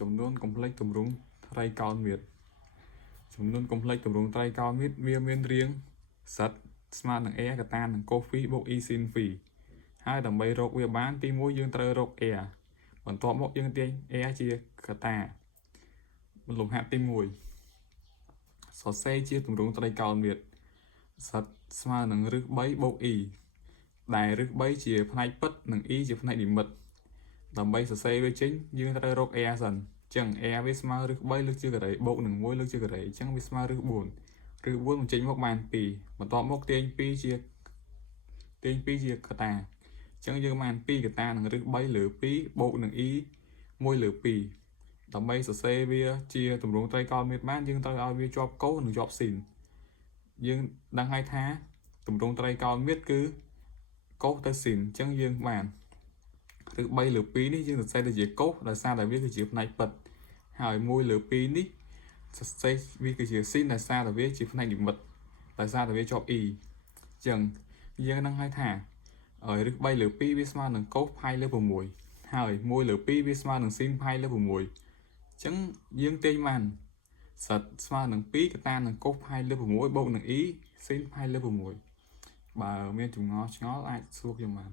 ចំនួន complex ទម្រង់ត្រីកោណមាត្រចំនួន complex ទម្រង់ត្រីកោណមាត្រវាមានរាងសិតស្មើនឹង air កតាននឹង cos phi បូក e sin phi ហើយដើម្បីរកវាបានទី1យើងត្រូវរក air បន្ទាប់មកយើងទាញ air ជាកតាលំហាត់ទី1សរសេរជាទម្រង់ត្រីកោណមាត្រសិតស្មើនឹងរឹស3បូក e ដែលរឹស3ជាផ្នែកពិតនិង e ជាផ្នែកនិម្មិតដើម្បីសរសេរវាចេញយើងត្រូវរក air សិនអញ្ចឹង air វាស្មើរឹស3លើកជាការ៉េបូកនឹង1លើកជាការ៉េអញ្ចឹងវាស្មើរឹស4បញ្ចេញមកបាន2បន្ទាប់មកទាញ2ជាកតាអញ្ចឹងយើងបាន2កតានឹងរឹស3លើ2បូកនឹង e 1លើ2ដើម្បីសរសេរវាជាទម្រង់ត្រីកោណមាត្របានយើងត្រូវឲ្យវាជាប់កូសនិងជាប់ស៊ីនយើងដឹងហើយថាទម្រង់ត្រីកោណមាត្រគឺកូសទៅស៊ីនអញ្ចឹងយើងបានឬ3លើ2នេះយើងសរសេរទៅជាកូសដោយសារតែវាគឺជាផ្នែកពិតហើយ1លើ2នេះសរសេរវាគឺជាស៊ីនដោយសារតែវាជាផ្នែកនិម្មិតដោយសារតែវាជាប់ e អញ្ចឹងយើងនឹងឲ្យថារឹស3លើ2វាស្មើនឹងកូស π លើ6ហើយ1លើ2វាស្មើនឹងស៊ីន π លើ6អញ្ចឹងយើងទាញបានសិតស្មើនឹង2កតានឹងកូស π លើ6បូកនឹង e ស៊ីន π លើ6បើមានចម្ងល់ឆ្ងល់អាចសួរខ្ញុំបាន